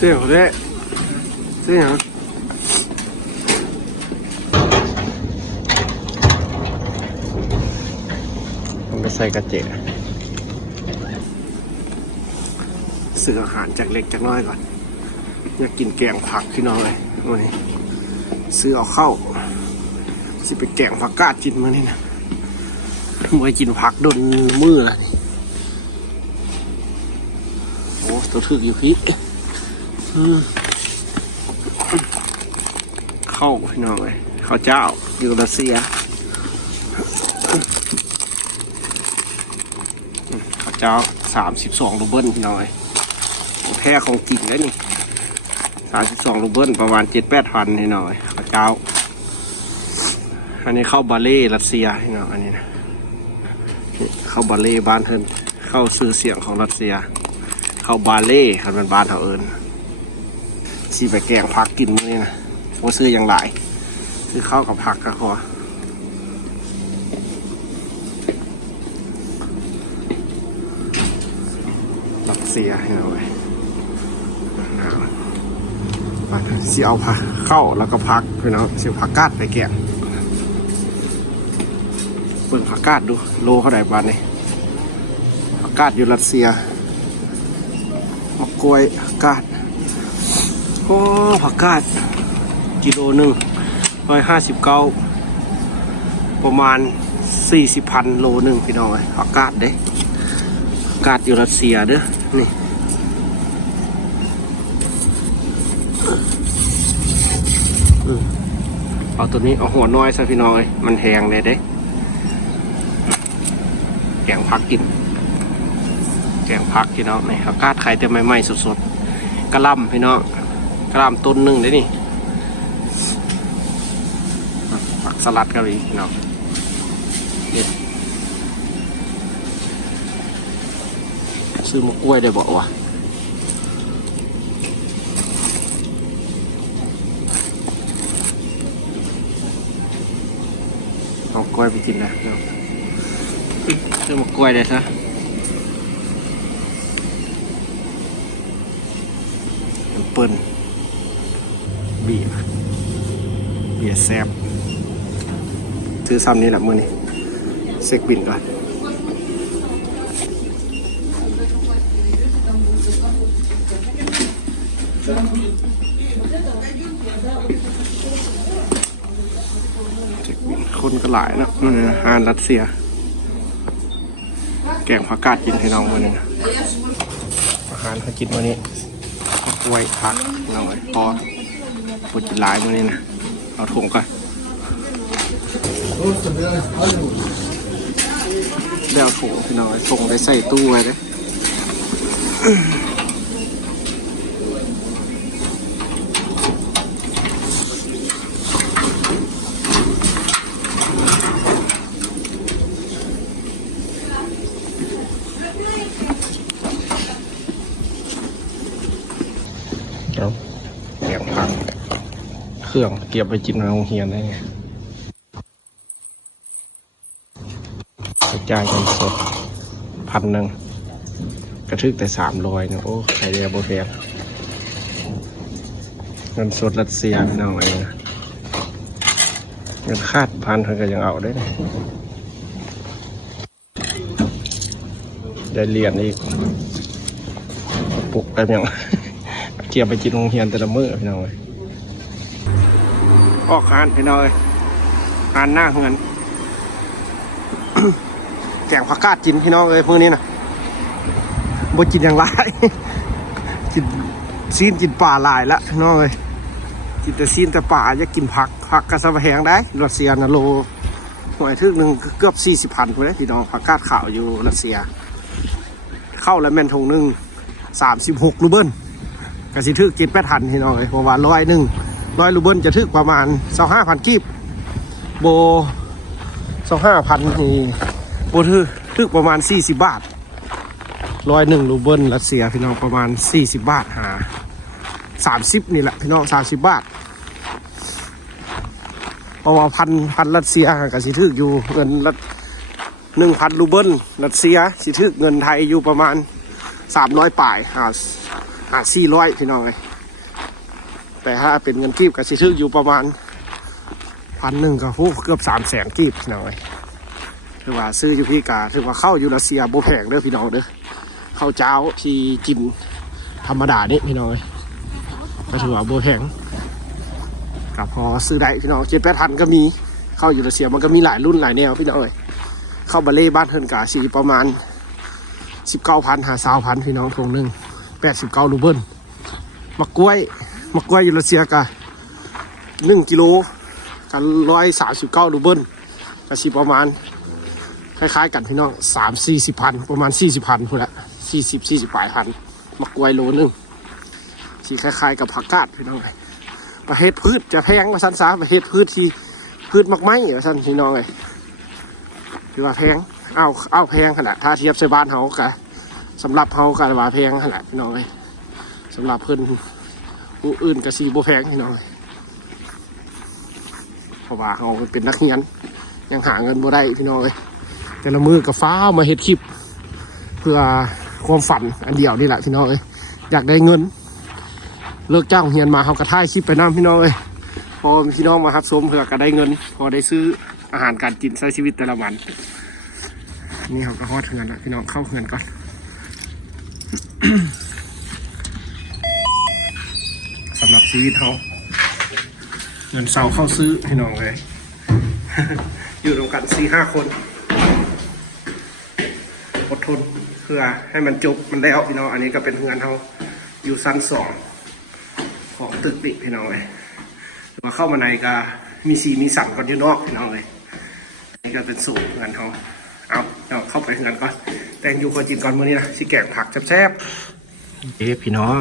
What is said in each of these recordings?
เจ๊เขาได้เจ๊ยังมันไปใส่กระเจี๊ยซื้ออาหารจากเล็กจากน้อยก่อนอยากกินแกงผักพี่น้องเลยวันนี้ซื้อเอาเข้าสิไปแกงผักกาดกินมานี่นะเมื่อกินผักโดนมือละนี่โอ้ตัวถึกอยู่พี่เข้าพี่น้องเลยข้าวเจ้าอยู่รัสเซียข้าวเจ้า32 รูเบิลพี่น้องเลยแท้ของจริงเลยนี่32 รูเบิลประมาณ 7-8 พันพี่น้องเลยข้าวเจ้าอันนี้เข้าบาเล่รัสเซียพี่น้องอันนี้นะเข้าบาเล่บ้านเทินเข้าซื้อเสียงของรัสเซียเข้าบาเล่คันเป็นบ้านเขาเอิญสีไปแกงผักกินมื้อนี้นะว่าซื้ออย่างไรซื้อข้าวกับผักก็ขอรัสเซียให้หน่อยสีเอาผักเข้าแล้วก็ผักพี่น้องสีผักกาดไปแกงเปิดผักกาดดูโลเขาได้บ้านนี่ผักกาดอยู่รัสเซียมะกล้วยผักกาดโอ้ผักกาดกิโลหนึ่ง159ประมาณ40,000 โลหนึ่งพี่น้องผักกาดเด้ผักกาดอยู่รัสเซียเด้อนี่เอาตัวนี้เอาหัวน้อยซะพี่น้องมันแห้งเลยเด้แกงผักกินแกงผักพี่น้องนี่ผักกาดไข่แต่ใหม่ๆสดๆกระลำพี่น้องกระลำต้นหนึ่งได้นี่ผักสลัดก็มีพี่น้องนี่ซื้อมะกล้วยได้บอกว่าเอากล้วยไปกินนะเนาะซื้อมะกล้วยได้ซะเปิ้ลเบียร์แซบซื้อซ้ำนี้แหละมื้อนี้เซ็กบินก่อนคนก็หลายนะมันอาหารรัสเซียแกงผักกาดกินให้น้องมื้อนี้นะอาหารเขากินมื้อนี้กล้วยผักน้องไอ้พอปวดหลายมื้อนี้นะเอาถุงก่อนเดี๋ยวถุงพี่น้องถุงได้ใส่ตู้ไว้เลยแกงผักเครื่องเก็บไปกินในโรงเรียนได้ไงกระจายกันสด1,000กระทึกแต่300นะโอ้ใครเรียกโบเฟียเงินสดรัสเซียน้องเองเงินคาด1,000เขาก็ยังเอาได้เหรียญอีกปุกได้ยังเกี่ยวไปกินโรงเรียนแต่ละมื้อพี่น้องเลยออกงานพี่น้องเลยงานหน้าเงิน แกงผักกาดกินพี่น้องเลยมื้อนี้นะบ่กินอย่างไร กินซีนกินปลาหลายละพี่น้องเลยกินแต่ซีนแต่ปลาจะกินผักกระสะแหงได้รัสเซียนะโลหน่วยทึกหนึ่งเกือบ40,000คนเลยพี่น้องผักกาดขาวอยู่รัสเซียเข้าแล้วแม่นทงหนึ่ง36 รูเบิลกระสิทึก7-8,000พี่น้องเลยเพราะว่า100 รูเบิลจะทึกประมาณ25,000 กีบโบ25,000นี่โบทึกประมาณ40 บาท101 รูเบิลรัสเซียพี่น้องประมาณ40 บาทหา30นี่แหละพี่น้อง30 บาทเพราะว่าพันรัสเซียกับสิทึกอยู่เงินละ 1,000 รูเบิลรัสเซียสิทึกเงินไทยอยู่ประมาณ300 ป่าย 400พี่น้องเลยแต่ถ้าเป็นเงินกีบก็สิถึกอยู่ประมาณ1,000ก็เกือบ300,000กีบพี่น้องเลยถือว่าซื้ออยู่พี่กาถือว่าเข้าอยู่รัสเซียบ่แพงเด้อพี่น้องเด้อข้าวเจ้าที่กินธรรมดานี่พี่น้องเลยก็ถือว่าบ่แพงก็พอซื้อได้พี่น้อง7-8,000ก็มีเข้าอยู่รัสเซียมันก็มีหลายรุ่นหลายแนวพี่น้องเลยเข้าบาเล่บ้านเฮินกาสีประมาณ19,000 หา 20,000พี่น้องทงหนึ่ง89 รูเบิลมะกล้วยอยู่รัสเซียกะ1 กิโลกัน139 รูเบิลก็สิประมาณคล้ายๆกันพี่น้อง30-40 พันประมาณ40 พันพอละ40-40 ปลายพันมะกล้วยโลนึงสีคล้ายๆกับผักกาดพี่น้องเลยประเภทพืชจะแพงมาสั้นซะประเภทพืชที่พืชมักไม้มาสั้นพี่น้องเลยถือว่าแพงเอาแพงขนาดถ้าเทียบใส่บ้านเขากะสำหรับเขากะว่าแพงขนาดพี่น้องเลยสำหรับเพิ่นผู้อื่นกะสีบ่แพงพี่น้องเลยเพราะว่าเขาเป็นนักเรียนยังหาเงินบ่ได้พี่น้องเลยแต่ละมือกับฟ้ามาเฮ็ดคลิปเพื่อความฝันอันเดียวนี่แหละพี่น้องเลยอยากได้เงินเลิกจ้างเรียนมาเขากระท่ายคลิปไปน้ำพี่น้องเลยพอพี่น้องมาฮับชมเพื่อก็ได้เงินพอได้ซื้ออาหารการกินใช้ชีวิตแต่ละวันนี่เขาก็ฮอดเงินแล้วพี่น้องเข้าเงินก่อน สำหรับชีวิตเขาเงินเสาเข้าซื้อพี่น้องเลย อยู่รวมกัน4-5 คนอดทนเพื่อให้มันจบมันได้เอาพี่น้องอันนี้ก็เป็นเงินเขาอยู่ชั้น2ของตึกปิพี่น้องเลยมาเข้ามาในก็มีมีสั่งก่อนอยู่นอกพี่น้องเลยนี่ก็เป็นสูตรเงินเขาเอาเข้าไปเงินก่อนแต่งอยู่คนจีนก่อนมื้อนี้นะสิแกงผักแซ่บๆพี่น้อง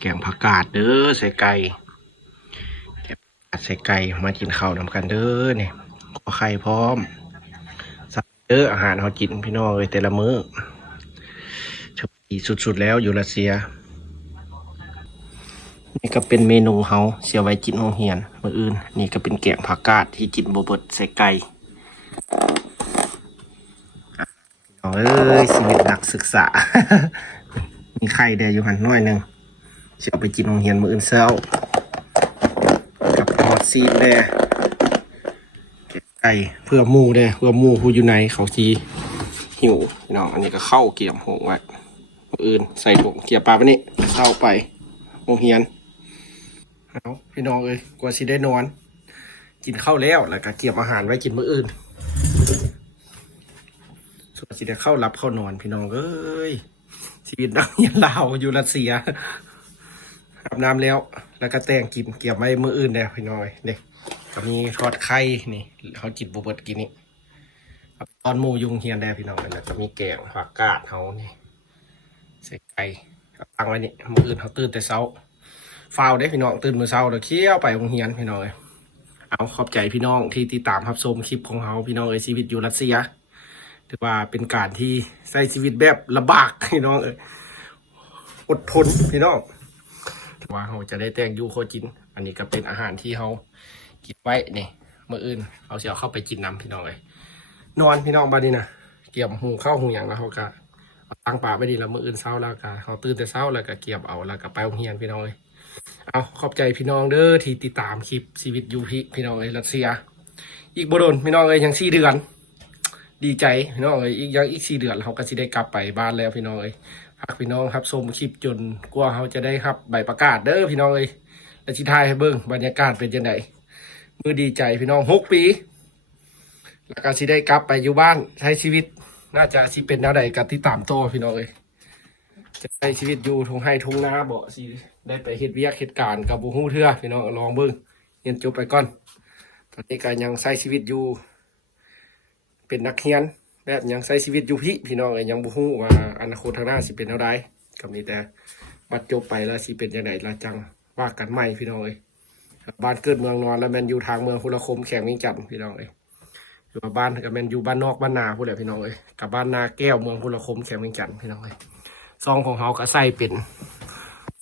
แกงผักกาดเด้อใส่ไก่แกงผักใส่ไก่มากินข้าวนำกันเด้อเนี่ยขอไข่พร้อมสับเด้ออาหารเขากินพี่น้องเลยแต่ละมื้อโชคดีสุดๆแล้วอยู่รัสเซียนี่ก็เป็นเมนูเฮาเสียไว้กินโรงเรียนมื้ออื่นนี่ก็เป็นแกงผักกาดที่กินบ่เบิดใส่ไก่เอ้ยชีวิตนักศึกษา มีไข่แดงอยู่หันน้อยหนึ่งเสียไปกินโรงเรียนมื้ออื่นเช้ากับทอดซีนแดงไก่เพื่อหมูแดงเพื่อหมูผู้อยู่ในเขาทีหิวพี่น้องอันนี้ก็เข้าเกี่ยมหงไว้มื้ออื่นใส่ถุงเกี่ยปลาไปนี่เข้าไปโรงเรียนเอาพี่น้องเอ้ยกว่าสิได้นอนกินข้าวแล้วก็เกี่ยมอาหารไว้กินมื้ออื่นส่วนสิได้เข้ารับเข้านอนพี่น้องเอ้ยชีวิตนักเรียนลาวอยู่รัสเซียอาบน้ำแล้วก็แต่งกินเกี่ยมไว้มื้ออื่นแล้วพี่น้องเนี่ยก็มีทอดไข่นี่เขาจิตบุบเบิดกินนี่ตอนหมูยุงเฮียนได้พี่น้องแล้วก็มีแกงผักกาดเขานี่ใส่ไก่ตั้งไว้นี่มื้ออื่นเขาตื่นแต่เช้าฟาวได้พี่น้องตื่นมื้อเช้าแล้วเคี้ยวไปโรงเรียนพี่น้องเอาขอบใจพี่น้องที่ติดตามรับชมคลิปของเขาพี่น้องชีวิตอยู่รัสเซียถือว่าเป็นการที่ใช้ชีวิตแบบลำบากพี่น้องอดทนพี่น้องว่าเขาจะได้แต่งยูโคจินอันนี้ก็เป็นอาหารที่เขากินไว้เนี่ยเมื่ออื่นเอาเสียเข้าไปกินน้ำพี่น้องนอนพี่น้องบ้านนี้นะเกี่ยมหูเข้าหูอย่างแล้วเขาก็ตั้งป่าไปดีแล้วเมื่ออื่นเช้าแล้วก็เขาตื่นแต่เช้าแล้วก็เกี่ยมเอาแล้วก็ไปโรงเรียนพี่น้องเอาขอบใจพี่น้องเด้อที่ติดตามคลิปชีวิตยูพี่น้องรัสเซียอีกบ่โดนพี่น้องยัง4 เดือนดีใจพี่น้องอีก4 เดือนเขาก็จะได้กลับไปบ้านแล้วพี่น้องฝากพี่น้องครับชมคลิปจนกว่าเขาจะได้ครับใบประกาศเด้อพี่น้องและชิทายให้เบิ้งบรรยากาศเป็นยังไงมือดีใจพี่น้อง6 ปีแล้วก็สิได้กลับไปอยู่บ้านใช้ชีวิตน่าจะสิเป็นแนวใดกับที่ตามโตพี่น้องจะใช้ชีวิตอยู่ทงให้ทงนาบ่สิได้ไปเฮ็ดเวียกเฮ็ดการกับบุฮู้เทื่อพี่น้องลองเบิ้งเรียนจบไปก่อนตอนนี้ก็ยังใช้ชีวิตอยู่เป็นนักเรียนแบบยังใช้ชีวิตอยู่พี่น้องยังบุฮู้ว่าอนาคตทางหน้าสิเป็นแนวใดก็มีแต่บัดจบไปแล้วสิเป็นยังไงละจังว่ากันใหม่พี่น้องบ้านเกิดเมืองนอนแล้วแมนอยู่ทางเมืองพุรคมแข่งวิ่งจันทร์พี่น้องอยู่บ้านกับแมนอยู่บ้านนอกบ้านนาพูดเลยพี่น้องกับบ้านนาแก้วเมืองพุรคมแข่งวิ่งจันทร์พี่น้องซองของเขาก็ใส่เป็น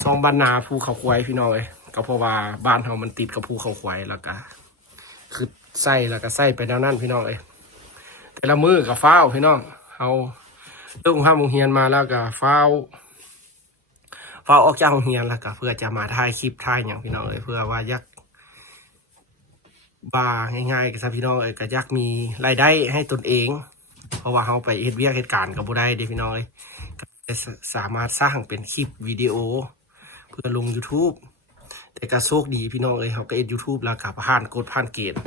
ซองบ้านนาภูเขาควายพี่น้องก็เพราะว่าบ้านเขามันติดกับภูเขาควายแล้วก็คือใส่แล้วก็ใส่ไปด้านนั้นพี่น้องแต่ละมือกับฟ้าวพี่น้องเขาเริ่มห้ามโรงเรียนมาแล้วก็ฟ้าว ฟ้าออกจากโรงเรียนแล้วก็เพื่อจะมาถ่ายคลิปถ่ายอย่างพี่น้องเอ้ยเพื่อว่าอยากว่าง่ายๆกับพี่น้องเอ้ยก็อยากมีรายได้ให้ตนเอง เพราะว่าเขาไปเฮ็ดเวียกเหตุการณ์กับบ่ได้เด้พี่น้องเอ้ยก็จะสามารถสร้างเป็นคลิปวิดีโอเพื่อลง YouTube แต่ก็โชคดีพี่น้องเอ้ยเขาก็เอ็ด YouTube แล้วก็ผ่านกฎผ่านเกณฑ์